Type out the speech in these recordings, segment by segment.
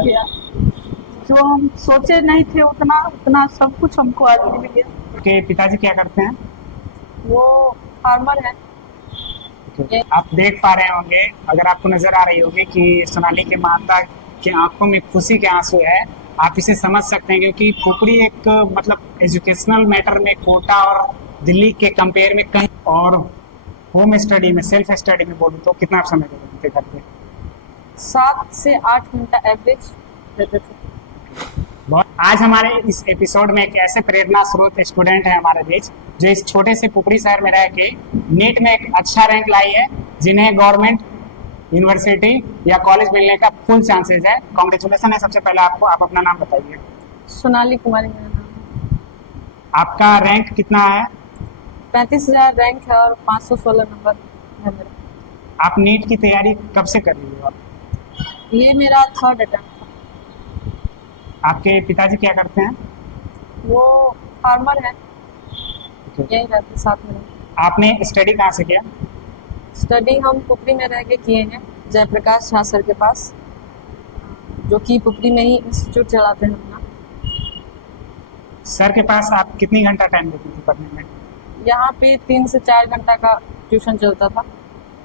गया। जो हम सोचे नहीं थे उतना उतना सब कुछ हमको आज मिल गया। आपके पिताजी क्या करते हैं? वो फार्मर है। ये आप देख पा रहे होंगे, अगर आपको नजर आ रही होगी कि सोनाली के माता की आंखों में खुशी के आंसू है। आप इसे समझ सकते हैं क्योंकि पुपरी एक मतलब एजुकेशनल मैटर में कोटा और दिल्ली के कंपेयर में कहीं और होम स्टडी में सेल्फ स्टडी में बोलूँ तो कितना समय देते घर पे? 7 से 8 घंटा एवरेज देते थे। बहुत आज हमारे इस एपिसोड में एक ऐसे प्रेरणा स्रोत स्टूडेंट है हमारे बीच जो इस छोटे से पुपरी शहर में रह के नीट में एक अच्छा रैंक लाई है, जिन्हें गवर्नमेंट यूनिवर्सिटी या कॉलेज मिलने का फुल चांसेस है। कॉन्ग्रेचुलेसन है सबसे पहले आपको। आप अपना नाम बताइए। सोनाली कुमारी मेरा नाम। आपका रैंक कितना है? 35,000 रैंक है और 516 नंबर है मेरा। आप नीट की तैयारी कब से कर रही हो आप? ये मेरा 3rd अटेम्प्ट था। आपके पिताजी क्या करते हैं? वो फार्मर है। यही रहते साथ में। आपने स्टडी कहाँ से किया? स्टडी हम पुपरी में रह के किए हैं, जयप्रकाश झा सर के पास, जो कि पुपरी में ही इंस्टीट्यूट चलाते हैं अपना। सर के पास आप कितनी घंटा टाइम देती थी पढ़ने में? यहाँ पे 3 से 4 घंटा का ट्यूशन चलता था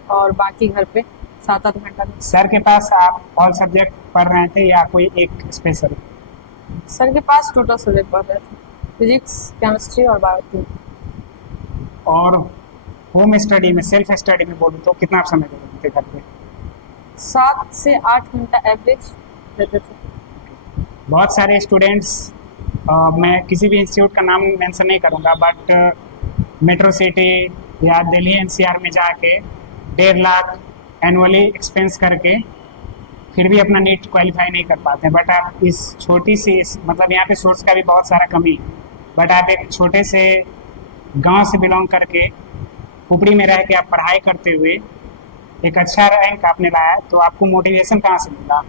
और बाकी घर पे 7-8 घंटा का। सर के पास आप ऑल सब्जेक्ट पढ़ रहे थे या कोई एक स्पेशल? सर के पास टोटल सब्जेक्ट पढ़ रहे थे, फिजिक्स, केमिस्ट्री और बायो। और होम स्टडी में सेल्फ स्टडी में बोलूँ तो कितना समय देते थे घर पे? 7 से 8 घंटा एवरेज देते थे। बहुत सारे स्टूडेंट्स, मैं किसी भी इंस्टीट्यूट का नाम मेंशन नहीं करूँगा, बट मेट्रो सिटी या दिल्ली एनसीआर में जाके 1.5 लाख एनुअली एक्सपेंस करके फिर भी अपना नीट क्वालिफाई नहीं कर पाते हैं। बट आप इस छोटी सी मतलब यहाँ पे सोर्स का भी बहुत सारा कमी है, बट आप एक छोटे से गांव से बिलोंग करके पुपरी में रह के आप पढ़ाई करते हुए एक अच्छा रैंक आपने लाया, तो आपको मोटिवेशन कहाँ से मिला?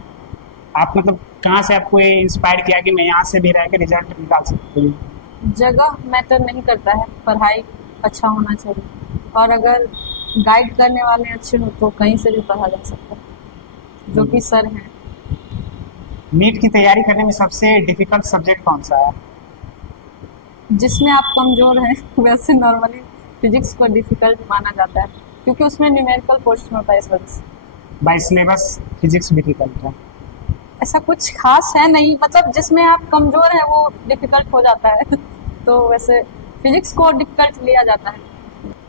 आप मतलब कहाँ से आपको ये इंस्पायर किया कि मैं यहाँ से भी रह के रिजल्ट निकाल सकती हूँ? जगह मैटर नहीं करता है, पढ़ाई अच्छा होना चाहिए और अगर गाइड करने वाले अच्छे हो तो कहीं से भी पढ़ा जा सकता है, जो कि सर हैं। नीट की तैयारी करने में सबसे डिफिकल्ट सब्जेक्ट कौन सा है? जिसमें आप कमज़ोर हैं वैसे नॉर्मली फिजिक्स को डिफ़िकल्ट माना जाता है क्योंकि उसमें न्यूमेरिकल पोर्शन होता है, इस वजह से। बाय सिलेबस फिजिक्स डिफिकल्ट है? ऐसा कुछ खास है नहीं, मतलब जिसमें आप कमज़ोर हैं वो डिफ़िकल्ट हो जाता है तो वैसे फिजिक्स को डिफ़िकल्ट लिया जाता है।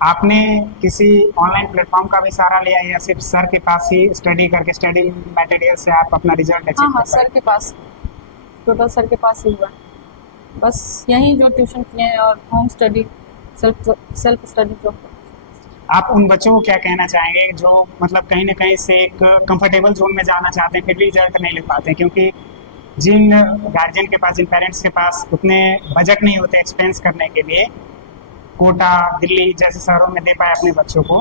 आपने किसी ऑनलाइन प्लेटफॉर्म का भी सहारा लिया या सिर्फ सर के पास ही स्टडी करके स्टडी मटेरियल से आप अपना रिजल्ट अचीव हाँ, कर पाए? सर के पास, टोटल सर के पास ही हुआ। बस यहीं जो ट्यूशन किए हैं और होम स्टडी, सेल्फ स्टडी जो। आप उन बच्चों को क्या कहना चाहेंगे जो मतलब कहीं ना कहीं से एक कंफर्टेबल जोन में जाना चाहते हैं फिर भी रिजल्ट नहीं ले पाते हैं, क्योंकि जिन गार्जियन के पास, जिन पेरेंट्स के पास उतने बजट नहीं होते एक्सपेंस करने के लिए कोटा दिल्ली जैसे शहरों में दे पाए अपने बच्चों को,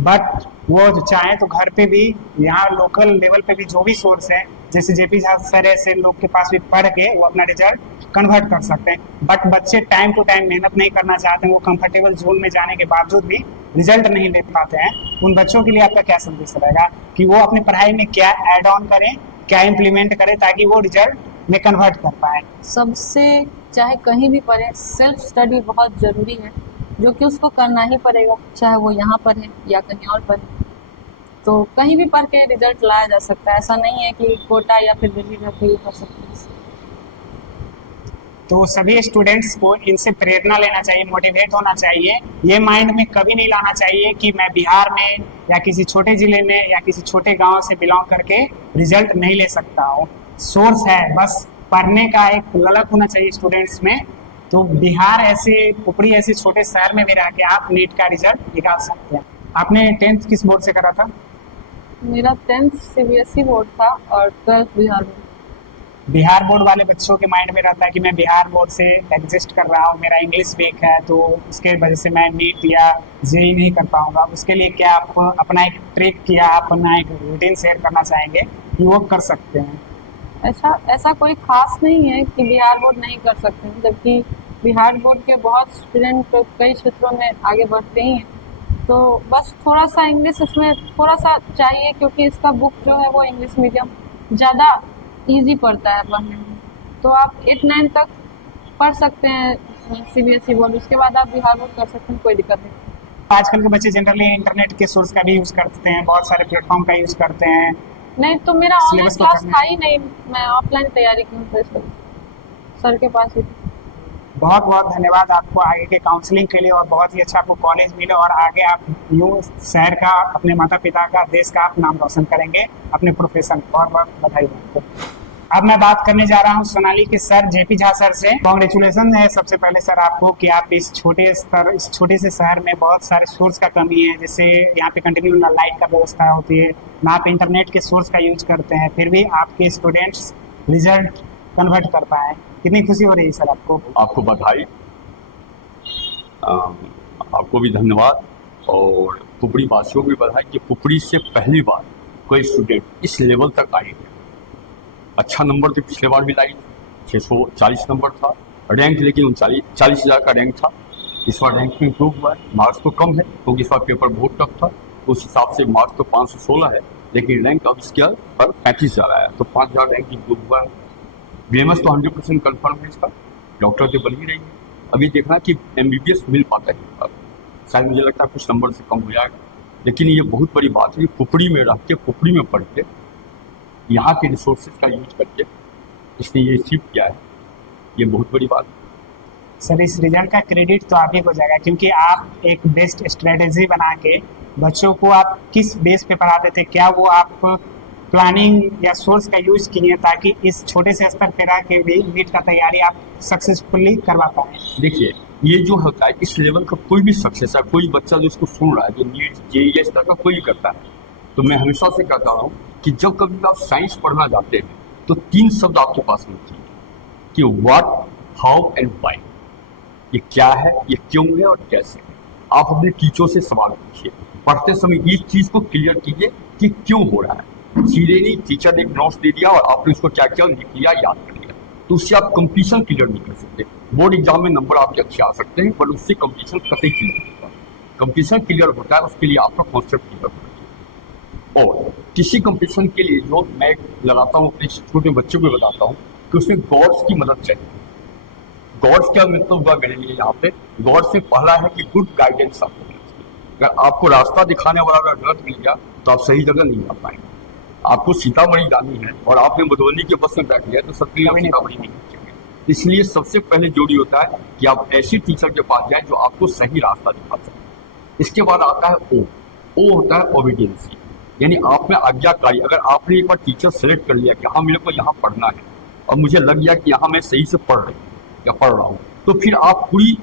बट वो जो चाहें तो घर पे भी यहाँ लोकल लेवल पे भी जो भी सोर्स है जैसे जेपी झा सर ऐसे लोग के पास भी पढ़ के वो अपना रिजल्ट कन्वर्ट कर सकते हैं। बट बच्चे टाइम टू टाइम मेहनत नहीं करना चाहते हैं, वो कंफर्टेबल जोन में जाने के बावजूद भी रिजल्ट नहीं ले पाते हैं। उन बच्चों के लिए आपका क्या संदेश रहेगा कि वो अपनी पढ़ाई में क्या ऐड ऑन करें, क्या इम्प्लीमेंट करें ताकि वो रिजल्ट में कन्वर्ट कर पाए? सबसे चाहे कहीं भी पढ़े, सेल्फ स्टडी बहुत ज़रूरी है, जो कि उसको करना ही पड़ेगा, चाहे वो यहाँ पर है या कहीं और पर है। तो कहीं भी पढ़ के रिजल्ट लाया जा सकता है, ऐसा नहीं है कि कोटा या फिर दिल्ली में कोई पढ़ सकते हैं। तो सभी स्टूडेंट्स को इनसे प्रेरणा लेना चाहिए, मोटिवेट होना चाहिए। ये माइंड में कभी नहीं लाना चाहिए कि मैं बिहार में या किसी छोटे जिले में या किसी छोटे गांव से बिलोंग करके रिजल्ट नहीं ले सकता हूँ। सोर्स है, बस पढ़ने का एक ललक होना चाहिए स्टूडेंट्स में। तो बिहार ऐसे पुपरी ऐसे छोटे शहर में भी रह के आप नीट का रिजल्ट निकाल सकते हैं। आपने 10th किस बोर्ड से करा था? मेरा 10th सीबीएसई बोर्ड था और 12th Bihar board. Bihar board वाले बच्चों के माइंड में रहता है कि मैं बिहार बोर्ड से एग्जिस्ट कर रहा हूँ, मेरा इंग्लिश वीक है तो उसके वजह से मैं नीट या जेई नहीं कर पाऊंगा। उसके लिए क्या आप अपना एक ट्रिक या अपना एक रूटीन शेयर करना चाहेंगे कि वो कर सकते हैं? ऐसा कोई खास नहीं है कि बिहार बोर्ड नहीं कर सकते हैं, जबकि बिहार बोर्ड के बहुत स्टूडेंट कई क्षेत्रों में आगे बढ़ते ही हैं। तो बस थोड़ा सा इंग्लिश इसमें थोड़ा सा चाहिए, क्योंकि इसका बुक जो है वो इंग्लिश मीडियम ज़्यादा इजी पड़ता है पढ़ने में। तो आप 8-9 तक पढ़ सकते हैं CBSE बोर्ड, उसके बाद आप बिहार बोर्ड कर सकते हैं, कोई दिक्कत नहीं। आजकल के बच्चे जनरली इंटरनेट के सोर्स का भी यूज़ करते हैं, बहुत सारे प्लेटफॉर्म का यूज़ करते हैं। नहीं तो मेरा ऑनलाइन सिलेबस को क्लास करने- था ही नहीं, मैं ऑफलाइन तैयारी की हूँ, तो इस वजह से सर के पास ही थी। बहुत बहुत धन्यवाद आपको आगे के काउंसलिंग के लिए, और बहुत ही अच्छा आपको कॉलेज मिले और आगे आप यूँ शहर का, अपने माता पिता का, देश का आप नाम रोशन करेंगे अपने प्रोफेशन। बहुत बहुत बधाई आपको। अब मैं बात करने जा रहा हूँ सोनाली के सर JP झा सर से। कॉन्ग्रेचुलेसन है सबसे पहले सर आपको कि आप इस छोटे से शहर में बहुत सारे सोर्स का कमी है, जैसे यहाँ पे कंटिन्यू ना लाइट का व्यवस्था होती है, ना आप इंटरनेट के सोर्स का यूज करते हैं, फिर भी आपके स्टूडेंट्स रिजल्ट कन्वर्ट कर पाए। कितनी खुशी हो रही है सर आपको? आपको बधाई, आपको भी धन्यवाद, और पुपड़ी वासियों को भी बधाई कि पुपड़ी से पहली बार कोई स्टूडेंट इस लेवल तक आए हैं। अच्छा नंबर तो पिछले बार भी लाई, 640 नंबर था रैंक, लेकिन 40,000 का रैंक था। इस बार रैंक में इम्प्रूव हुआ है। मार्क्स तो कम है क्योंकि इस बार पेपर बहुत टफ था, उस हिसाब से मार्क्स तो 516 है, लेकिन रैंक अब इसके पर 35,000 आया, तो 5,000 रैंक इम्प्रूव हुआ है। BMS तो 100% कन्फर्म है इसका, डॉक्टर तो बन ही रही है। अभी देखना कि MBBS मिल पाता है, अब शायद मुझे लगता है कुछ नंबर से कम हो जाएगा, लेकिन ये बहुत बड़ी बात है कि पुपड़ी में रह के, पुपड़ी में पढ़ के, यहाँ के रिसोर्सेज का यूज करके इसने ये अचीव किया है, ये बहुत बड़ी बात है। सर इस रिजल्ट का क्रेडिट तो आप ही को जाएगा, क्योंकि आप एक बेस्ट स्ट्रेटेजी बना के बच्चों को आप किस बेस पे पढ़ाते थे, क्या वो आप प्लानिंग या सोर्स का यूज किए ताकि इस छोटे से स्तर पे रह के भी नीट का तैयारी आप सक्सेसफुली करवा पाए? देखिए, ये जो होता है इस लेवल का कोई भी सक्सेस है, कोई बच्चा जो इसको सुन रहा है, जो नीट JEE इस तरह का कोई करता है, तो मैं हमेशा से कहता हूँ कि जब कभी आप साइंस पढ़ना जाते हैं तो 3 शब्द आपके पास होने चाहिए कि व्हाट, हाउ एंड व्हाई। ये क्या है, ये क्यों है और कैसे है। आप अपने टीचरों से सवाल पूछिए, पढ़ते समय इस चीज को क्लियर कीजिए कि क्यों हो रहा है। सीधे नहीं, टीचर ने एक नोट्स दे दिया और आपने उसको क्या क्या लिख लिया, याद कर लिया, तो उससे आप कंप्लीशन क्लियर नहीं कर सकते। बोर्ड एग्जाम में नंबर आपके अच्छे आ सकते हैं, पर उससे कंप्लीशन कतई क्लियर नहीं होता। कंप्लीशन क्लियर होता है, उसके लिए आपका कॉन्सेप्ट क्लियर होना चाहिए। और किसी कंपटीशन के लिए जो मैं लगाता हूँ, अपने छोटे बच्चों को बताता हूँ कि उसमें गॉड्स की मदद चाहिए। गॉड्स क्या मतलब हुआ मेरे लिए यहाँ पे? गॉड्स में पहला है कि गुड गाइडेंस आपको मिलना चाहिए। अगर आपको रास्ता दिखाने वाला अगर गलत मिल गया तो आप सही जगह नहीं जा पाएंगे। आपको सीतामढ़ी जानी है और आपने मधुबनी के बस में बैठ लिया तो सबके लिए सीतामढ़ी नहीं पहुंचेंगे। इसलिए सबसे पहले जरूरी होता है कि आप ऐसे टीचर के पास जाएं जो आपको सही रास्ता दिखा सके। इसके बाद आता है ओ होता है ओबीडियंसी, यानी आप में आज्ञाकारी। अगर आपने एक बार टीचर सेलेक्ट कर लिया कि हाँ मेरे को यहाँ पढ़ना है और मुझे लग गया कि यहाँ मैं सही से पढ़ रही या पढ़ रहा हूँ, तो फिर आप पूरी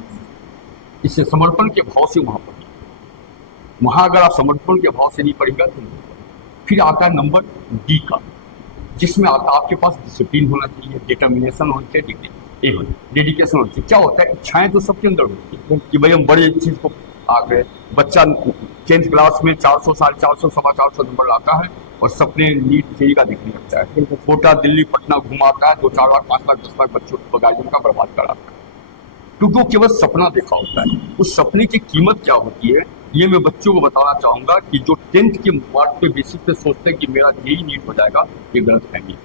इससे समर्पण के भाव से वहाँ पढ़िए। वहाँ अगर आप समर्पण के भाव से नहीं पढ़ेगा तो नहीं। फिर आता है नंबर D का, जिसमें आता है आपके पास डिसिप्लिन होना चाहिए, डिटर्मिनेशन होनी चाहिए, डेडिकेशन होनी चाहिए। क्या होता है, इच्छाएं तो सबके अंदर होती है कि भाई हम बड़े चीज को आ गए। बच्चा 10th क्लास में 400, 450, 450 नंबर लाता है और सपने नीट JEE का दिखने लगता है। कोटा, दिल्ली, पटना घुमाता है, 2-4 लाख, 5 लाख, 10 लाख बच्चों को गार्जियन का बर्बाद कराता है, क्योंकि वो केवल सपना देखा होता है। उस सपने की कीमत क्या होती है, ये मैं बच्चों को बताना चाहूंगा कि जो 10th के मार्क पे बेसिस पे सोचते हैं कि मेरा JEE नीट हो जाएगा, ये गलत फहमी है।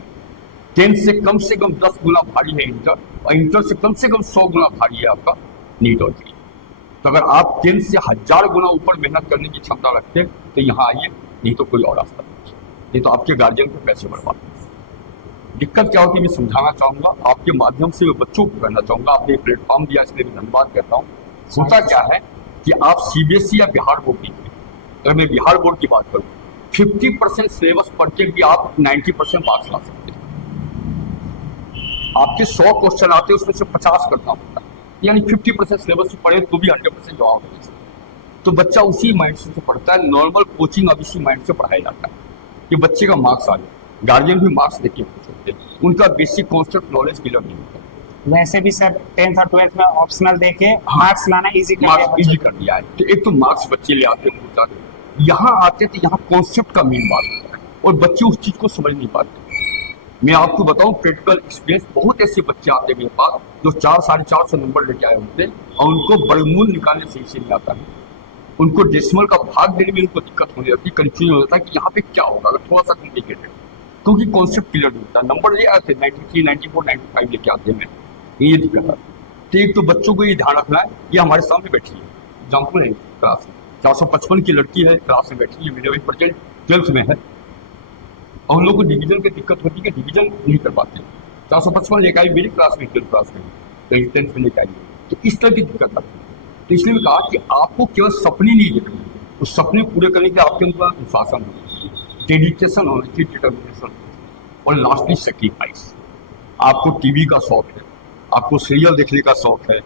10th से कम 10 गुना भारी है इंटर, और इंटर से कम 100 गुना भारी है आपका नीट और JEE। तो अगर आप 10th से 1000 गुना ऊपर मेहनत करने की क्षमता रखते हैं तो यहाँ आइए, नहीं तो कोई और रास्ता नहीं तो आपके गार्जियन को पैसे बर्बाद। दिक्कत क्या होती है मैं समझाना चाहूंगा, आपके माध्यम से मैं बच्चों को कहना चाहूंगा। आपने एक प्लेटफॉर्म दिया, इसलिए मैं धन्यवाद कहता हूँ। होता क्या है कि आप CBSE या बिहार बोर्ड की, अगर मैं बिहार बोर्ड की बात करूँ, 50% सिलेबस पढ़ के भी आप 90% मार्क्स ला सकते हैं। आपके 100 क्वेश्चन आते हैं, उसमें से 50 करना होता है, यानी 50% सिलेबस पढ़े तो भी 100% जवाब दे सकते। तो बच्चा उसी माइंड से पढ़ता है। नॉर्मल कोचिंग अब इसी माइंड से पढ़ाया जाता है कि बच्चे का मार्क्स आ जाए। गार्जियन भी मार्क्स देख के खुश होते हैं, उनका बेसिक कॉन्सेप्ट नॉलेज क्लियर नहीं होता। वैसे भी सर 10th और 12th में ऑप्शनल देके मार्क्स लाना इजी कर दिया है। तो एक तो मार्क्स बच्चे ले आते हैं, यहाँ आते तो यहाँ कॉन्सेप्ट का मेन बात होता है और बच्चे उस चीज को समझ नहीं पाते। मैं आपको बताऊं, प्रैक्टिकल एक्सपीरियंस, बहुत ऐसे बच्चे आते हैं मेरे पास जो 400-450 नंबर लेके आए होते हैं और उनको वर्गमूल निकालने सही से नहीं आता है। उनको डेसिमल का भाग देने में उनको दिक्कत होने लगती है, कंफ्यूजन हो जाता है कि यहाँ पे क्या होगा। अगर थोड़ा सा कॉम्प्लिकेटेड क्योंकि कॉन्सेप्ट क्लियर नहीं होता, नंबर ये आते 93, 94, 95 लेके आते हैं, ये दिक्कत है। तो एक तो बच्चों को ये ध्यान रखना है, ये हमारे सामने बैठी है, एग्जाम्पल है क्लास में 455 की लड़की है, क्लास में बैठी है, मेरे अभी प्रेजेंट 12th में है, और उन लोगों को डिवीजन की दिक्कत होती है कि डिवीजन नहीं कर पाते। 455 लेकर आई मेरी क्लास में, 12th क्लास में, कहीं 10th में लेकर आई, तो इस तरह की दिक्कत आती है। तो इसलिए मैं कहा कि आपको केवल सपने नहीं देखने, उस सपने पूरे करने के आपके अंदर अनुशासन होना चाहिए, डेडिकेशन होना चाहिए, डिटर्मिनेशन, और लास्टली सेक्रीफाइस। आपको टीवी का शौक है, आपको सीरियल देखने का शौक है,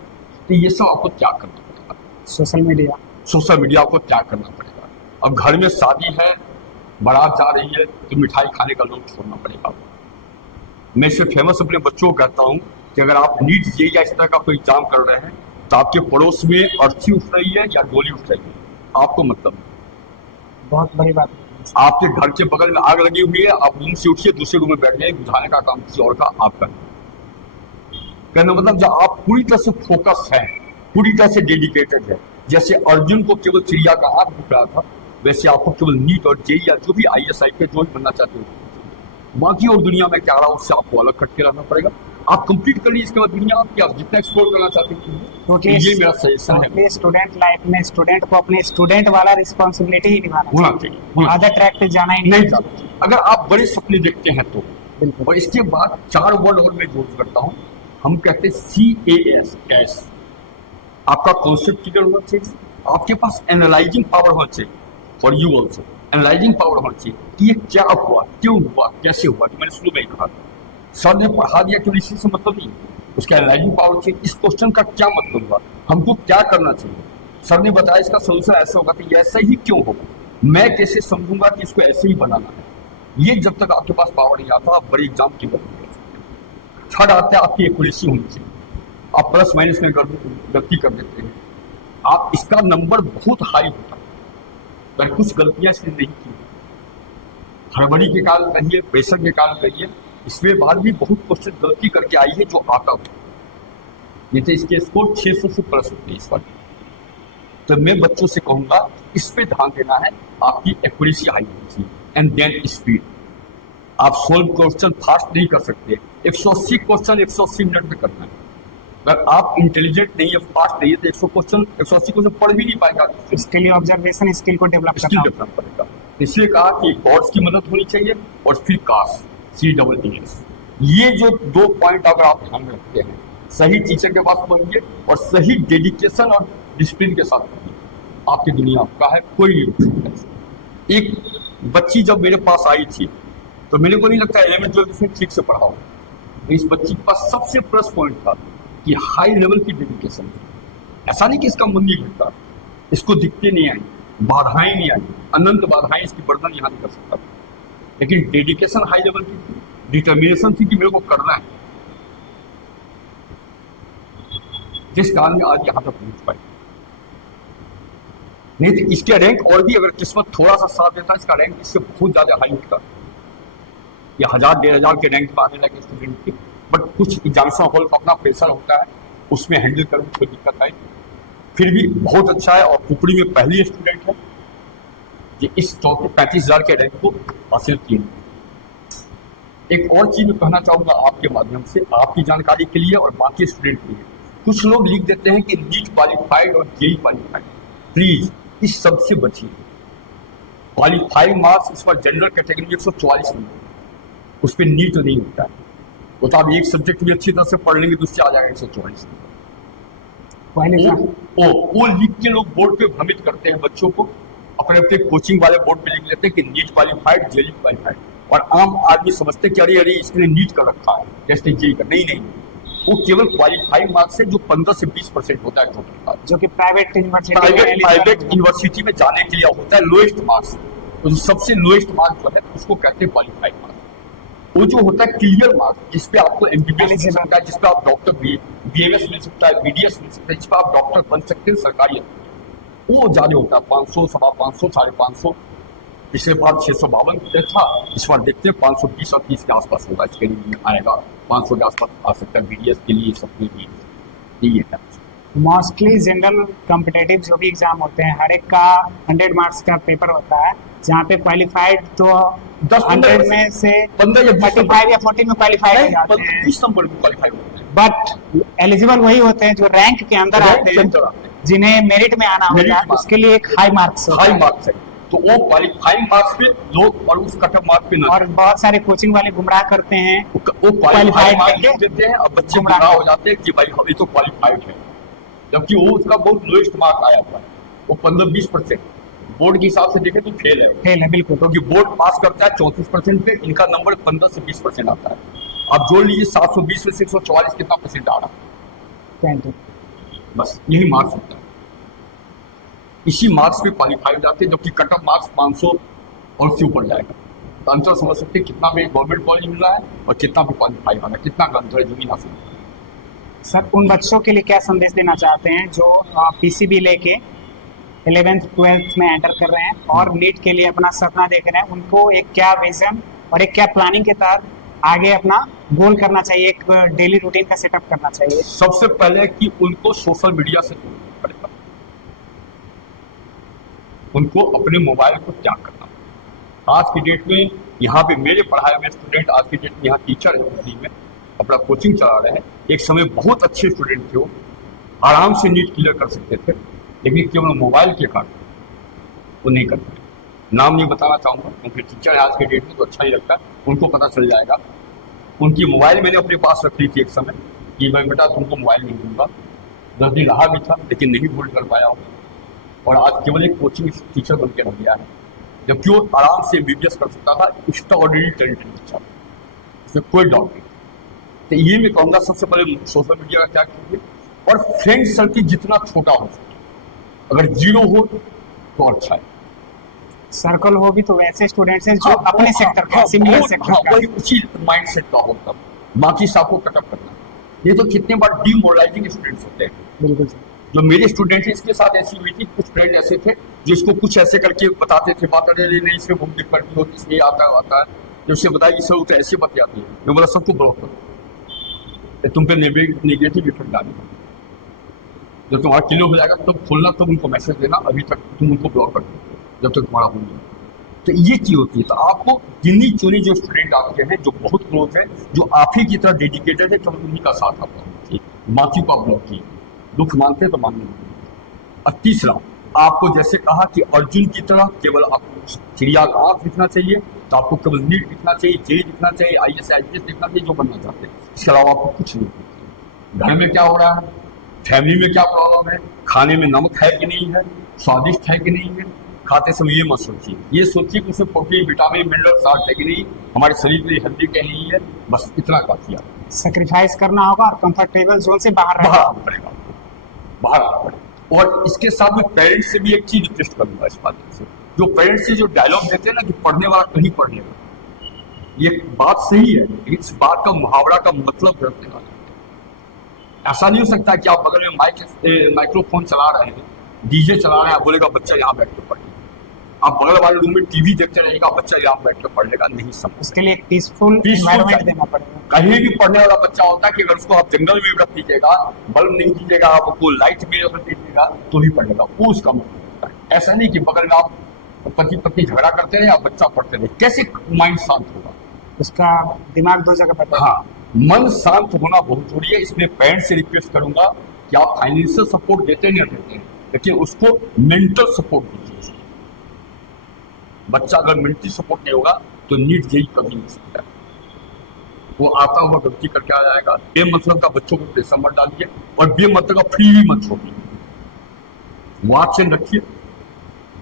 तो ये सब आपको त्याग करना पड़ेगा। सोशल मीडिया आपको त्याग करना पड़ेगा। अब घर में शादी है, बारात जा रही है, तो मिठाई खाने का लोग छोड़ना पड़ेगा। मैं इससे फेमस अपने बच्चों को कहता हूँ कि अगर आप नीट जेईई या इस तरह का कोई एग्जाम कर रहे हैं, तो आपके पड़ोस में अर्थी उठ रही है या डोली उठ रही है, आपको मतलब बहुत बड़ी बात है। आपके घर के बगल में आग लगी हुई है, आप रूम से उठिए, दूसरे रूम में बैठ जाइए, बुझाने का काम किसी और का आप करें। कहने मतलब जब आप पूरी तरह से फोकस है, पूरी तरह से डेडिकेटेड है, जैसे अर्जुन को केवल चिड़िया का आंख दिख रहा था, वैसे आपको केवल नीट और जेईई या जो भी IAS IPS जो भी बनना चाहते हो, बाकी और दुनिया में क्या रहा है उससे आपको अलग करके रहना पड़ेगा। आप कंप्लीट कर लीजिए, इसके बाद दुनिया आपकी, आप जितना एक्सप्लोर करना चाहते हैं, क्योंकि ये मेरा सजेशन है। स्टूडेंट लाइफ में स्टूडेंट को अपने स्टूडेंट वाला रिस्पॉन्सिबिलिटी ही निभाना होना चाहिए, चाहिए। अदर ट्रैक पे जाना ही नहीं जाना। अगर आप बड़े सपने देखते हैं तो, बिल्कुल। और इसके बाद 4 वर्ड और मैं जोड़ करता हूँ, हम कहते हैं CAS, कैश। आपका कॉन्सेप्ट क्लियर होना चाहिए, आपके पास एनालाइजिंग पावर होना चाहिए, for you also analysing power होना चाहिए कि ये क्या हुआ, क्यों हुआ, कैसे हुआ। तो मैंने शुरू में ही कहा, सर ने पढ़ा दिया कि इसी से मतलब नहीं, उसका एनालाइजिंग पावर चाहिए, इस क्वेश्चन का क्या मतलब हुआ, हमको क्या करना चाहिए। सर ने बताया इसका सोल्यूशन ऐसा होगा, तो ये ऐसा ही क्यों होगा, मैं कैसे समझूंगा कि इसको ऐसे ही बनाना है। ये जब तक आपके पास पावर नहीं आता, आप बड़ी एग्जाम की बात नहीं कर सकते। थर्ड आता है आपकी एक्यूरेसी होनी चाहिए। आप प्लस माइनस में गलती कर देते हैं, आप इसका नंबर बहुत हाई होता है, पर कुछ गलतियां इसने नहीं की, हड़बड़ी के कारण रही है, प्रेशर के कारण रही है, इसमें बाद भी बहुत क्वेश्चन गलती करके आई है जो आता हो, नहीं तो इसके स्कोर 600 से प्लस होते हैं इस बार। तो मैं बच्चों से कहूंगा इस पे ध्यान देना है, आपकी एक्यूरेसी हाई होनी चाहिए, एंड देन स्पीड। आप सोल्व क्वेश्चन फास्ट नहीं कर सकते, 180 क्वेश्चन 180 मिनट में करना है। अगर आप इंटेलिजेंट नहीं है, फास्ट नहीं है, तो 180 क्वेश्चन पढ़ भी नहीं पाएगा। इसके लिए ऑब्जर्वेशन स्किल को डेवलप पड़ेगा। इसलिए कहा कि बॉर्ड्स की मदद होनी चाहिए, और फिर कास्ट CAAS। ये जो 2 पॉइंट अगर आप ध्यान में रखते हैं, सही टीचर के पास पढ़िए और सही डेडिकेशन और डिसिप्लिन के साथ पढ़िए, आपकी दुनिया आपका है, कोई नहीं रोक सकता। एक बच्ची जब मेरे पास आई थी, तो मेरे को नहीं लगता 11th 12th में ठीक से पढ़ा हो। इस बच्ची के पास सबसे प्लस पॉइंट था कि हाई लेवल की डेडिकेशन थी। ऐसा नहीं कि इसका मन नहीं करता, इसको दिक्कतें नहीं आई, बाधाएं नहीं आई, अनंत बाधाएं इसकी वर्णन यहाँ नहीं कर सकता, लेकिन डेडिकेशन हाई लेवल की थी, डिटर्मिनेशन थी कि मेरे को करना है, जिस कारण आज यहाँ तक पहुंच पाए। नहीं तो इसके रैंक और भी अगर किस्मत थोड़ा सा साथ देता, इसका रैंक इससे बहुत ज्यादा हाई उठता, या 1000-1500 के रैंक पर आने लगे स्टूडेंट की। बट कुछ एग्जामिनेशन हॉल का अपना प्रेशर होता है, उसमें हैंडल करने में कोई दिक्कत आई, फिर भी बहुत अच्छा है, और पुपड़ी में पहली स्टूडेंट है जो इस 35,000 के रैंक को हासिल किए। एक और चीज मैं कहना चाहूंगा आपके माध्यम से, आपकी जानकारी के लिए और बाकी स्टूडेंट के लिए। कुछ लोग लिख देते हैं कि नीट क्वालिफाइड और जेईई क्वालिफाइड, प्लीज इस सबसे बचिए। क्वालिफाइंग मार्क्स इस पर जनरल कैटेगरी में 144 नंबर, उस पर नीट नहीं होता है। वो तो आप एक सब्जेक्ट भी अच्छी तरह से पढ़ लेंगे तो उससे आ जाएगा 144 नंबर। वो लिख के लोग बोर्ड पे भ्रमित करते हैं बच्चों को, अपने अपने कोचिंग वाले बोर्ड पे लिख लेते हैं कि नीट क्वालिफाइड, जेईई क्वालिफाइड, और आम आदमी समझते कि अरे इसने नीट कर रखा है, जैसे जेईई का। नहीं, वो केवल क्वालिफाइंग मार्क्स है जो 15 से 20% होता है टोटल का, जो कि प्राइवेट यूनिवर्सिटी में जाने के लिए होता है लोएस्ट मार्क्स। तो सबसे लोएस्ट मार्क्स जो है उसको कहते हैं क्वालिफाइंग मार्क्स। वो जो होता है क्लियर मार्क्स, जिसपे आपको MBBS मिल सकता है, जिसपे आप डॉक्टर BMS मिल सकता है, BDS मिल सकता है, जिसपे आप डॉक्टर बन सकते हैं सरकारी, वो ज्यादा होता है 500, 550, 550। पिछले बार 652 था, इस बार देखते हैं 520 और 30 के आसपास होगा, इसके लिए आएगा 500 के आसपास आ सकता है BDS के लिए, सब के लिए। यही है। मोस्टली जनरल कॉम्पिटेटिव जो भी एग्जाम होते हैं हर एक का 100 मार्क्स का पेपर होता है, जहाँ पे क्वालिफाइड तो 100 में से 15 या 20 35 या 40 में क्वालिफाइड हो जाते हैं, 20 नंबर में क्वालिफाई होते हैं। बट एलिजिबल वही होते हैं जो रैंक के अंदर रैंक आते के हैं, अंदर आते हैं। जिन्हें मेरिट में आना मेरिट होता है, मार्क्स। उसके लिए एक हाई मार्क्स होता हाई है। मार्क्स है, तो वो क्वालिफाइंग मार्क्स पे लोग और उस कट ऑफ मार्क्स पे ना और बहुत सारे कोचिंग वाले गुमराह करते हैं, वो क्वालिफाइड qualified मार्क्स करके देते हैं और बच्चे गुमराह गुमराह हो जाते हैं कि भाई हम ये तो क्वालिफाइड है, जबकि वो उसका बहुत लोएस्ट मार्क आया हुआ है, वो 15-20%। बोर्ड के हिसाब से देखें तो फेल है, फेल है बिल्कुल। क्योंकि बोर्ड पास करता है 34% पे, इनका नंबर 15 से 20% आता है। आप जोड़ लीजिए 720 में से 144 कितना परसेंट आ रहा है, बस यही मार्क्स होता है। इसी मार्क्स पे क्वालिफाई हो जाते हैं, जबकि कट ऑफ मार्क्स 500 और उससे ऊपर जाएगा। तो अंतर समझ सकते हैं कितना भी गवर्नमेंट कॉलेज मिल रहा है और कितना भी क्वालिफाई हो रहा है, कितना का अंतर है जमीन आसमान। सर उन बच्चों के लिए क्या संदेश देना चाहते हैं जो पीसीबी लेके 11th 12th में एंटर कर रहे हैं और नीट के लिए अपना सपना देख रहे हैं, उनको एक क्या विजन और एक क्या प्लानिंग के तहत आगे अपना गोल करना चाहिए, एक डेली रूटीन का सेटअप करना चाहिए? सबसे पहले कि उनको सोशल मीडिया से दूर पड़ेगा, उनको अपने मोबाइल को त्याग करना। आज की डेट में यहाँ पे मेरे पढ़ाए हुए स्टूडेंट आज की डेट में यहाँ टीचर है, दिल्ली में अपना कोचिंग चला रहे हैं। एक समय बहुत अच्छे स्टूडेंट थे, वो आराम से नीट क्लियर कर सकते थे, लेकिन केवल मोबाइल के कारण वो नहीं कर पाए। नाम नहीं बताना चाहूँगा क्योंकि टीचर है आज के डेट में तो अच्छा ही लगता है, उनको पता चल जाएगा। उनकी मोबाइल मैंने अपने पास रख ली थी एक समय कि मैं बेटा तुमको मोबाइल नहीं दूंगा। 10 दिन रहा भी था लेकिन नहीं होल्ड कर पाया हूँ, और आज केवल एक कोचिंग टीचर बन के रह गया है, जबकि वो आराम से MBBS कर सकता था। एक्स्ट्रा ऑर्डिनरी टैलेंट टीचर, इसमें कोई डाउट नहीं। तो ये मैं कहूँगा सबसे पहले सोशल मीडिया का त्याग कीजिए, और फ्रेंड सर्किल जितना छोटा हो सके, अगर 0 हो तो अच्छा है। सर्कल हो भी तो वैसे स्टूडेंट्स हैं जो अपने सेक्टर का, सिमिलर सेक्टर का, वही उसी माइंड सेट का होता, बाकी सबको कटअप करना। ये तो कितने बार डीमोरलाइजिंग स्टूडेंट्स होते हैं। बिल्कुल। जो मेरे स्टूडेंट हैं इसके साथ ऐसी हुई थी, कुछ फ्रेंड ऐसे थे जो इसको कुछ ऐसे करके बताते थे, बात अरे नहीं इसमें बहुत दिक्कत नहीं होती, इसमें आता है। जब उससे बताया कि सर तो ऐसे बात आती है, मैं बोला सबको ब्लॉक करो, तुम पे नेगेटिव इफेक्ट डालेगा। जब तुम्हारा क्लियर हो जाएगा तब खोलना, तब उनको मैसेज देना, अभी तक तुम उनको ब्लॉक कर दो जब तक तुम्हारा हो जाए। तो ये चीज होती है। तो आपको गिनी चुनी जो स्टूडेंट आपके हैं जो बहुत क्लोज है, जो आप ही की तरह डेडिकेटेड है, केवल उन्हीं का साथ आपका होना चाहिए, बाकी को आप ब्लॉक कीजिए। दुख मानते तो मानने। और तीसरा, आपको जैसे कहा कि अर्जुन की तरह केवल आपको चिड़िया का आंख दिखना चाहिए, तो आपको केवल नीट दिखना चाहिए, जेई दिखना चाहिए, IAS IPS दिखना चाहिए, जो बनना चाहते हैं। इसके अलावा आपको कुछ नहीं। घर में क्या हो रहा है, फैमिली में क्या प्रॉब्लम है, खाने में नमक है कि नहीं है, स्वादिष्ट है कि नहीं है, खाते समय ये मत सोचिए। ये सोचिए कि उसमें प्रोटीन, विटामिन, मिनरल, साल्ट है कि नहीं, हमारे शरीर के लिए हेल्दी क्या नहीं है, बस इतना काफी है। सेक्रीफाइस करना होगा और कंफर्टेबल जोन से बाहर रहना आना पड़ेगा, बाहर आना पड़ेगा। और इसके साथ में पेरेंट्स से भी एक चीज रिक्वेस्ट करूंगा इस बात से, जो पेरेंट्स से जो डायलॉग देते हैं ना कि पढ़ने वाला कहीं पढ़ लेगा, ये बात सही है, लेकिन इस बात का मुहावरा का मतलब गलत निकाला। ऐसा नहीं हो सकता कि आप बगल में माइक्रोफोन चला रहे हैं, DJ चला रहे हैं, आप बोलेगा बच्चा यहाँ बैठ कर पढ़ लेगा। आप बगल वाले रूम में TV देखते रहेगा, बच्चा यहाँ बैठ कर पढ़ लेगा, नहीं समझ। उसके लिए एक पीसफुल एनवायरनमेंट देना पड़ेगा। कहीं भी पढ़ने वाला बच्चा होता है कि अगर उसको आप जंगल में रख दीजिएगा, बल्ब नहीं दीजिएगा, आपको लाइट में रख दीजिएगा तो ही पढ़ेगा, वो उसका मतलब होता है। ऐसा नहीं कि बगल में आप पति पत्नी झगड़ा करते रहे, आप बच्चा पढ़ते रहे, कैसे माइंड शांत होगा? उसका दिमाग दो जगह पड़ता है। हाँ, मन शांत होना बहुत जरूरी है। इसमें पेरेंट्स से रिक्वेस्ट करूंगा कि आप फाइनेंशियल सपोर्ट देते नहीं देते हैं, लेकिन उसको मेंटल सपोर्ट दीजिए। बच्चा अगर मेंटली सपोर्ट नहीं होगा तो नीट जेई कभी नहीं सकता है, वो आता हुआ गलती करके आ जाएगा। बेमतलब का बच्चों को प्रेशर मत डालिए, और बेमतलब का फ्री भी मत छोड़िए। वॉच रखिए,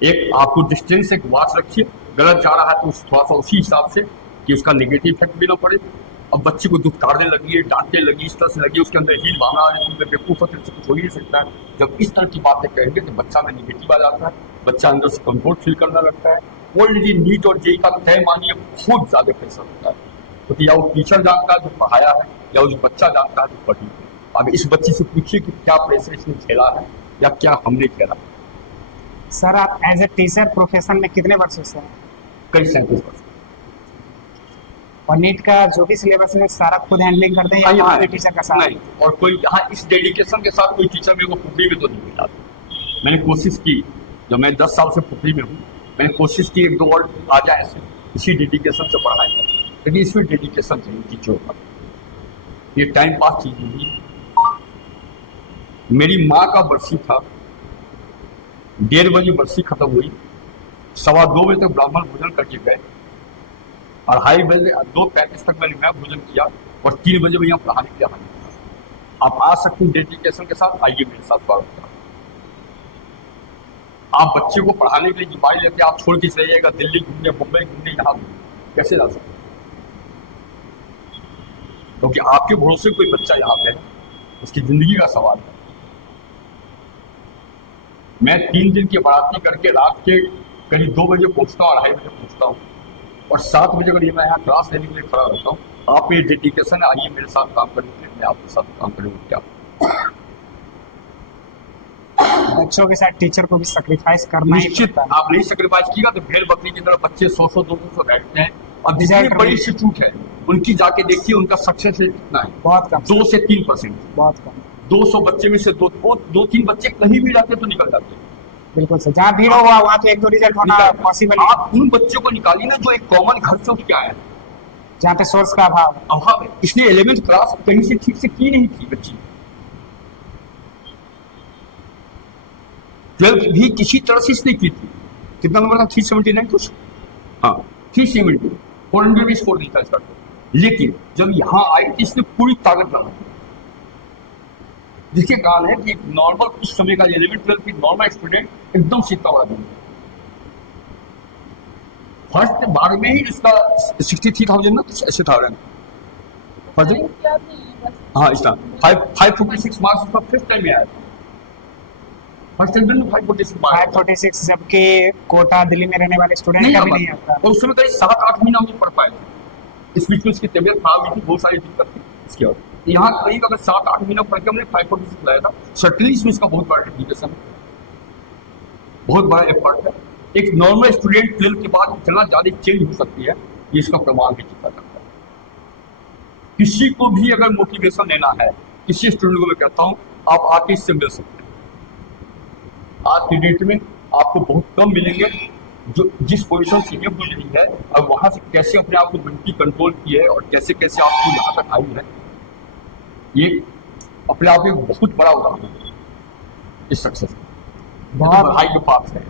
एक आपको डिस्टेंस एक वॉच रखिए, गलत जा रहा है तो थोड़ा सा उसी हिसाब से कि उसका नेगेटिव इफेक्ट भी ना पड़े। अब बच्चे को दुत्कारने लगी, डांटने लगी, इस तरह से लगी, उसके अंदर हील भावना आ जाती है, बेवकूफ होते से कुछ हो ही नहीं सकता है। जब इस तरह की बातें कहेंगे तो बच्चा में नेगेटिव आ जाता है, बच्चा अंदर से कमजोर फील करने लगता है। ऑलरेडी नीट और जेई का तय मानिए बहुत ज्यादा प्रेशर होता है, क्योंकि या वो टीचर जानता है जो पढ़ाया है, या वो जो बच्चा जानता है जो पढ़ी है। अब इस बच्चे से पूछिए कि क्या प्रेशर इसने झेला है या क्या हमने झेला। सर आप एज ए टीचर प्रोफेशन में कितने वर्षों से हैं? कई 37 वर्ष। और नीट का जो भी सिलेबस है सारा खुद हैंडलिंग करते हैं या हाँ, कोई टीचर का साथ? नहीं, और कोई यहाँ इस डेडिकेशन के साथ कोई टीचर मेरे को पुपरी में तो नहीं मिला। मैंने कोशिश की, जब मैं 10 साल से पुपरी में हूँ, मैंने कोशिश की 1-2 और आ जाए ऐसे इसी डेडिकेशन से पढ़ाई जाए, लेकिन इसमें डेडिकेशन चाहिए टीचरों का, ये टाइम पास चीज नहीं है। मेरी माँ का बरसी था, 1:30 बजे बरसी खत्म हुई, 2:15 बजे तक ब्राह्मण भोजन करके गए, 2:30 बजे 2:35 तक मैंने मैं भोजन किया और 3 बजे मैं यहाँ पढ़ाने के लिए आने लगा। आप आ सकते हैं डेडिकेशन के साथ, आइए मेरे साथ बात करें। आप बच्चे को पढ़ाने के लिए जिम्मेदारी लेते आप छोड़ के चले जाइएगा दिल्ली घूमने, मुंबई घूमने, यहाँ कैसे जा सकते? क्योंकि आपके भरोसे कोई बच्चा यहाँ पे है, उसकी जिंदगी का सवाल है। मैं 3 दिन की बाराती करके रात के करीब 2 बजे पहुंचता हूँ, 2:30 बजे पहुंचता हूँ और 7 बजे करीब मैं यहाँ क्लास लेने के लिए खड़ा रहता हूँ। आप ये डेडिकेशन है, आइए मेरे साथ काम करेंगे, मैं आपके साथ काम करूँगा क्या? बच्चों के साथ टीचर को भी सेक्रीफाइस करना ही निश्चित, पड़ता है। आप नहीं सेक्रीफाइस कीगा तो भेड़ बकरी की तरह बच्चे 100-100, 200 बैठते हैं। और जितनी रिजल्ट बड़ी में- इंस्टीट्यूट है उनकी जाके देखिए, उनका सक्सेस रेट कितना है, बहुत कम, 2 से 3%। बहुत कम, 200 बच्चे में से 2-3 बच्चे कहीं भी जाते तो निकल जाते हैं। बिल्कुल सर। जहाँ भीड़ हुआ वहाँ तो 1-2 रिजल्ट होना पॉसिबल है, आप उन बच्चों को निकालिए ना जो एक कॉमन घर से उठ के आए हैं, जहाँ पे सोर्स का अभाव है। अभाव है। इसलिए 11th क्लास कहीं से ठीक से की नहीं थी बच्ची, 12th भी किसी तरह से इसने की थी। कितना नंबर था? 379 कुछ, हाँ 370, 400 भी स्कोर नहीं था इसका। लेकिन जब यहाँ आई तो इसने पूरी ताकत लगा, जिसके कारण है कि नॉर्मल उस समय का 11th-12th की नॉर्मल स्टूडेंट एकदम सीता हुआ नहीं। फर्स्ट बार में ही इसका 63,000 ना कुछ ऐसे था रैंक फर्स्ट। हाँ इसका 546 मार्क्स उसका फर्स्ट टाइम में आया था, फर्स्ट टाइम में 546 मार्क्स। 546, जबकि कोटा दिल्ली में रहने वाले स्टूडेंट का भी नहीं आता। और उस समय करीब 7-8 महीना भी पढ़ पाए थे। इस बीच में उसकी तबियत खराब हुई थी, बहुत सारी दिक्कत थी इसके बाद। यहाँ करीब अगर 7-8 महीना पढ़ के हमने 546 लाया था। सर्टनली इसमें इसका बहुत बड़ा डेडिकेशन है, बहुत बड़ा एफर्ट है। एक नॉर्मल स्टूडेंट 12th के बाद इतना ज्यादा चेंज हो सकती है, ये इसका प्रमाण भी चुका करता है। किसी को भी अगर मोटिवेशन लेना है, किसी स्टूडेंट को मैं कहता हूँ आप आके इससे मिल सकते हैं। आज की डेट में आपको बहुत कम मिलेंगे जो जिस पोजीशन से ये मिल रही है, अब वहां से कैसे अपने आप को मेंटली कंट्रोल की है और कैसे कैसे आपको यहाँ तक आई है, ये अपने आप एक बहुत बड़ा उदाहरण है इस सक्सेस में। बहुत बधाई के पास है।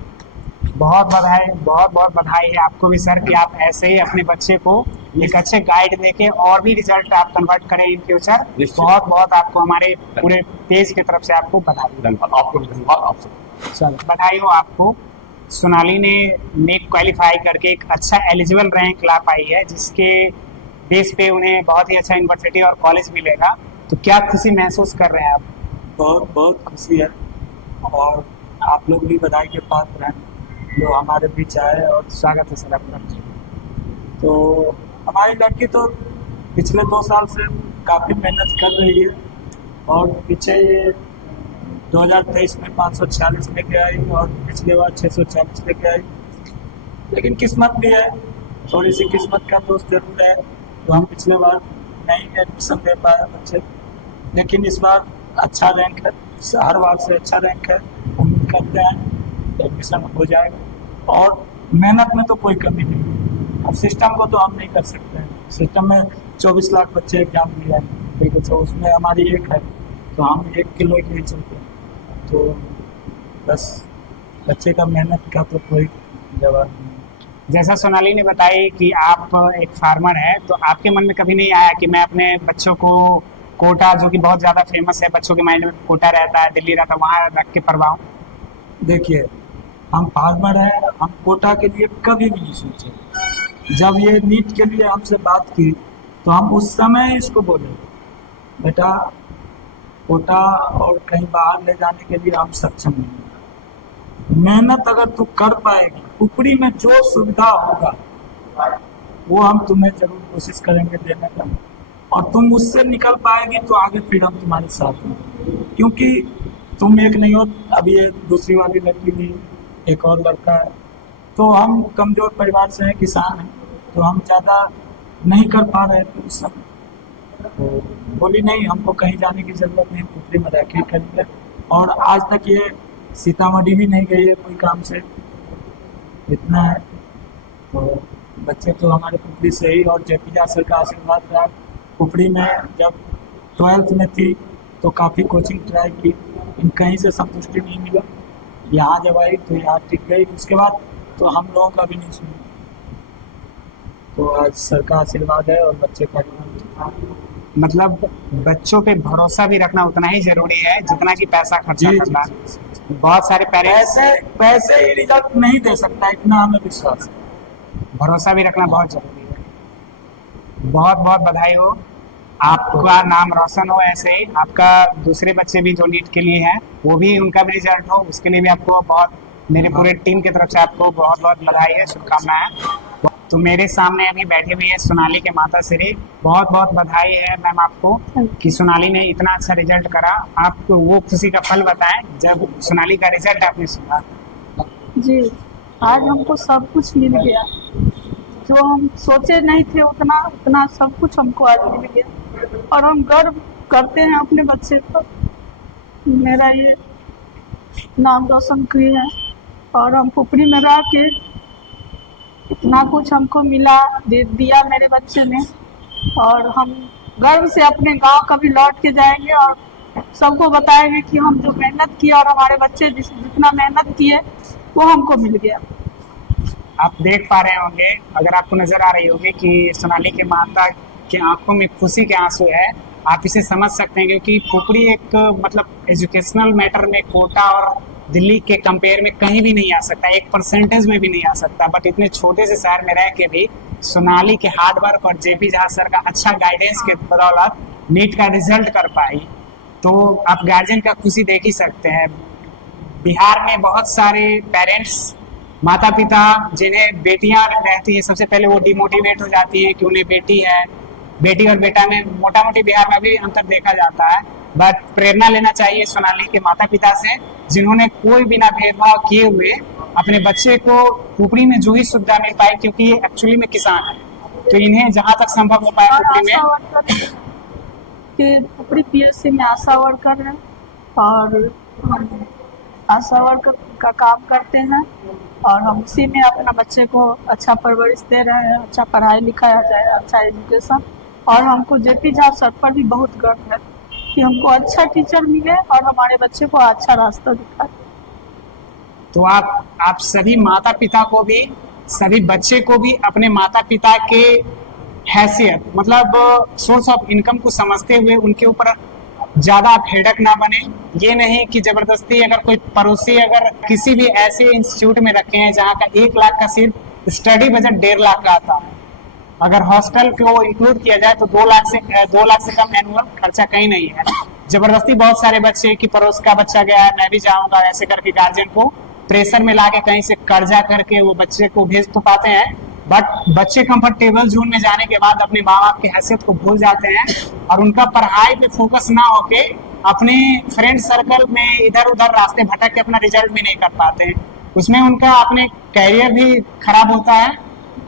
बहुत बधाई, बहुत बहुत बधाई है आपको भी सर कि आप ऐसे ही अपने बच्चे को एक अच्छे गाइड देके और भी रिजल्ट आप कन्वर्ट करें इन फ्यूचर। निश्चित। बहुत बहुत आपको हमारे पूरे पेज की तरफ से आपको बधाई। धन्यवाद आपको भी, धन्यवाद आपसे। चलो बधाई हो आपको। सोनाली ने नीट क्वालिफाई करके एक अच्छा एलिजिबल रैंक ला पाई है, जिसके बेस पे उन्हें बहुत ही अच्छा यूनिवर्सिटी और कॉलेज मिलेगा। तो क्या खुशी महसूस कर रहे हैं आप? बहुत बहुत खुशी है और आप लोग भी बधाई के पात्र हैं जो हमारे बीच आए। और स्वागत है सर आपका। तो हमारी लड़की तो पिछले 2 साल से काफ़ी मेहनत कर रही है और पीछे ये 2023 में 546 लेके आई और पिछले बार 640 लेके आई। लेकिन किस्मत भी है, थोड़ी सी किस्मत का दोष जरूर है। तो हम पिछले बार नहीं एडमिशन दे पाए बच्चे, लेकिन इस बार अच्छा रैंक है, हर बार से अच्छा रैंक है। उम्मीद करते हैं एडमिशन हो जाएगा और मेहनत में तो कोई कमी नहीं है। अब सिस्टम को तो हम नहीं कर सकते हैं, सिस्टम में 24 लाख बच्चे एग्जाम दिया है, बिल्कुल। तो उसमें हमारी एक है, तो हम 1 किलो के लिए चलते हैं। तो बस बच्चे का मेहनत का तो कोई जवाब नहीं। जैसा सोनाली ने बताई कि आप एक फार्मर हैं, तो आपके मन में कभी नहीं आया कि मैं अपने बच्चों को कोटा, जो कि बहुत ज़्यादा फेमस है, बच्चों के माइंड में कोटा रहता है, दिल्ली रहता है, वहाँ रख के पढ़वाऊँ? देखिए, हम फार्मर हैं, हम कोटा के लिए कभी भी नहीं सोचे। जब ये नीट के लिए हमसे बात की तो हम उस समय इसको बोले, बेटा कोटा और कहीं बाहर ले जाने के लिए हम सक्षम नहीं हैं। मेहनत अगर तू कर पाएगी, ऊपरी में जो सुविधा होगा वो हम तुम्हें जरूर कोशिश करेंगे देने का, और तुम उससे निकल पाएगी तो आगे फिर हम तुम्हारे साथ हैं। क्योंकि तुम एक नहीं हो, अभी ये दूसरी वाली लड़की भी, एक और लड़का है। तो हम कमज़ोर परिवार से हैं, किसान हैं, तो हम ज़्यादा नहीं कर पा रहे थे उस समय, तो बोली नहीं हमको कहीं जाने की ज़रूरत नहीं, पुपरी में रह के करेंगे। और आज तक ये सीतामढ़ी भी नहीं गई है कोई काम से, इतना है। तो बच्चे तो हमारे पुपरी से ही, और जेपीजा सर का आशीर्वाद रहा। पुपरी में जब 12th में थी तो काफ़ी कोचिंग ट्राई की, इन कहीं से संतुष्टि नहीं मिला। यहाँ जब आई तो यहाँ टिक गई, उसके बाद तो हम लोगों का भी नहीं सुना। तो आज सर का आशीर्वाद है और बच्चे का मतलब बच्चों पे भरोसा भी रखना उतना ही जरूरी है जितना कि पैसा खर्चा करना। बहुत सारे पेरेंट्स पैसे ही रिजल्ट नहीं दे सकता, इतना हमें विश्वास है। भरोसा भी रखना बहुत जरूरी है। बहुत बहुत बधाई हो, आपका नाम रोशन हो। ऐसे ही आपका दूसरे बच्चे भी जो नीट के लिए हैं वो भी उनका भी रिजल्ट हो, उसके लिए भी आपको बहुत, मेरे पूरे टीम की तरफ से आपको बहुत बहुत बधाई है, शुभकामनाएं। तो मेरे सामने अभी बैठी हुई है सोनाली के माता श्री, बहुत बहुत बधाई है मैम आपको कि सोनाली ने इतना अच्छा रिजल्ट करा। आप वो खुशी का फल बताएं जब सोनाली का रिजल्ट आपने सुना। जी, आज हमको सब कुछ मिल गया, जो हम सोचे नहीं थे उतना उतना सब कुछ हमको आज मिल गया, और हम गर्व करते हैं अपने बच्चे पर। मेरा ये नाम रोशन किए है, और हम पुपरी में रह के इतना कुछ हमको मिला, दिया मेरे बच्चे ने, और हम गर्व से अपने गांव कभी लौट के जाएंगे और सबको बताएंगे कि हम जो मेहनत किए और हमारे बच्चे जितना मेहनत किए वो हमको मिल गया। आप देख पा रहे होंगे, अगर आपको नजर आ रही होगी कि सोनाली के माता की आंखों में खुशी के आंसू है, आप इसे समझ सकते हैं। क्योंकि पुपरी एक मतलब एजुकेशनल मैटर में कोटा और दिल्ली के कंपेयर में कहीं भी नहीं आ सकता, 1% में भी नहीं आ सकता। बट इतने छोटे से शहर में रह के भी सोनाली के हार्ड वर्क और जेपी झा सर का अच्छा गाइडेंस के बदौलत नीट का रिजल्ट कर पाई। तो आप गार्जियन का खुशी देख ही सकते हैं। बिहार में बहुत सारे पेरेंट्स, माता पिता जिन्हें बेटियां रहती हैं, सबसे पहले वो डिमोटिवेट हो जाती हैं कि उन्हें बेटी है। बेटी और बेटा में मोटा मोटी बिहार में भी अंतर देखा जाता है। बट प्रेरणा लेना चाहिए सोनाली के माता पिता से, जिन्होंने कोई बिना भेदभाव किए हुए अपने बच्चे को पुपरी में जो ही सुविधा मिल पाई, क्योंकि ये एक्चुअली में किसान है, तो इन्हें जहाँ तक संभव हो पाया पुपरी में कि पुपरी पीएससी में आशा वर्कर है, और हम आशा वर्कर का काम करते हैं, और हम उसी में अपना बच्चे को अच्छा परवरिश दे रहे हैं, अच्छा पढ़ाई लिखाया जाए, अच्छा एजुकेशन। और हमको जेपी झा सर पर भी बहुत गर्व है कि हमको अच्छा टीचर मिले और हमारे बच्चे को अच्छा रास्ता दिखाए। तो आप सभी माता पिता को भी, सभी बच्चे को भी अपने माता पिता के हैसियत, मतलब सोर्स ऑफ इनकम को समझते हुए उनके ऊपर ज्यादा आप हेडक ना बने। ये नहीं कि जबरदस्ती अगर कोई पड़ोसी अगर किसी भी ऐसे इंस्टीट्यूट में रखे हैं जहाँ का 1 लाख का सिर्फ स्टडी बजट 1.5 लाख का आता है, अगर हॉस्टल को इंक्लूड किया जाए तो 2 लाख से कम एनुअल खर्चा कहीं नहीं है। जबरदस्ती बहुत सारे बच्चे कि पड़ोस का बच्चा गया है मैं भी जाऊंगा, ऐसे करके गार्जियन को प्रेशर में लाके कहीं से कर्जा करके वो बच्चे को भेज तो पाते हैं, बट बच्चे कंफर्टेबल जोन में जाने के बाद अपने माँ बाप की हैसियत को भूल जाते हैं और उनका पढ़ाई पे फोकस ना होके अपने फ्रेंड सर्कल में इधर उधर रास्ते भटक के अपना रिजल्ट भी नहीं कर पाते हैं। उसमें उनका अपने कैरियर भी खराब होता है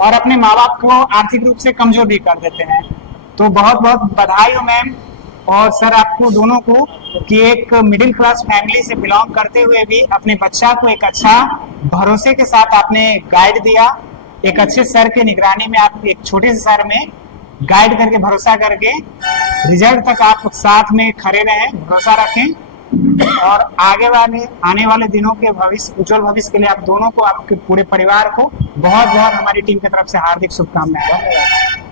और अपने माँ बाप को आर्थिक रूप से कमजोर भी कर देते हैं। तो बहुत बहुत बधाई हो मैम और सर आपको दोनों को कि एक मिडिल क्लास फैमिली से बिलोंग करते हुए भी अपने बच्चा को एक अच्छा भरोसे के साथ आपने गाइड दिया। एक अच्छे सर के निगरानी में आप एक छोटे से शहर में गाइड करके भरोसा करके रिजल्ट तक आप साथ में खड़े रहें, भरोसा रखें और आने वाले दिनों के भविष्य, उज्जवल भविष्य के लिए आप दोनों को, आपके पूरे परिवार को बहुत बहुत हमारी टीम की तरफ से हार्दिक शुभकामनाएं।